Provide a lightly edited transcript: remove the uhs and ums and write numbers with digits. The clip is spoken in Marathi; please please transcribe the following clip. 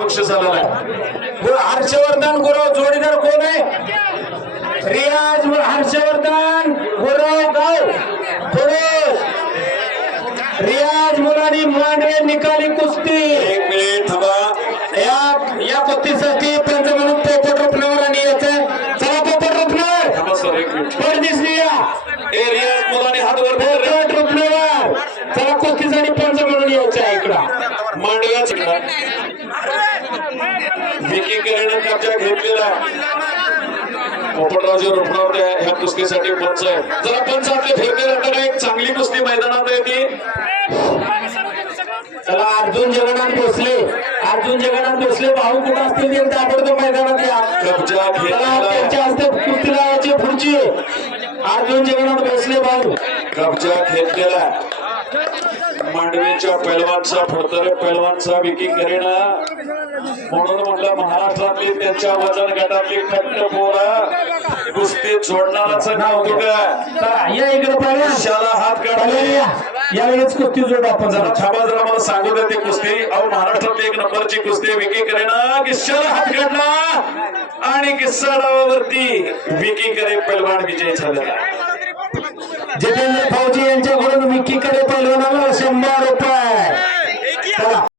बक्षीस आलेलं आहे। हर्षवर्धन गुरव जोडीदार कोण आहे? रियाज हर्षवर्धन गुरव गाव पुरुष रियाज मुलानी मांडवे निकाली कुस्ती। एक मिनिट थांबा। या कुस्तीसाठी पंच म्हणून पोपट रुपनवर आणि याचं चला पोपट रुपनवर थांबा सर एक मिनिट। वर दिसली या ए रियाज मुलांनी हात वर कर। पोपट रुपनवर चला कुस्तीसाठी पंच म्हणून यायचं आहे इकडं मांडव्याच विकी करेनं कब्जा घेतलेला पोपटरावजी रुपणावर ह्या कुस्तीसाठी पंच आहे। जरा पंच आपले फिरते जाताना एक चांगली कुस्ती मैदानात आहे ती। चला अर्जुन जगन्नाथ भोसले भाऊ कुठं असतील ते ताबडतोब मैदानात या। कब्जा घेतलेला त्यांच्या हस्ते कुस्ती लावायची पुढची अर्जुन जगन्नाथ भोसले भाऊ कब्जा घेतलेला मांडवीच्या पैलवानचा फडतरे पैलवानचा विकी करेना म्हणून म्हटलं महाराष्ट्रातली त्यांच्या वजन गटातली खट्ट पोरा कुस्ती जोडणाराच नाव तुझं या इकडे पैलवान शाला हात काढले यावेळेस कुस्ती जोड आपण जरा थांबा जरा मला सांगू दे ती कुस्ती। अहो महाराष्ट्रातली एक नंबरची कुस्ती विकी करेना किस्साला हात काढला आणि किस्सा डावावरती विकी करे पैलवान विजय झालेला। जितेंद्र फौजी यांच्याकडून विकी करे पैलवानाला 100 रुपये।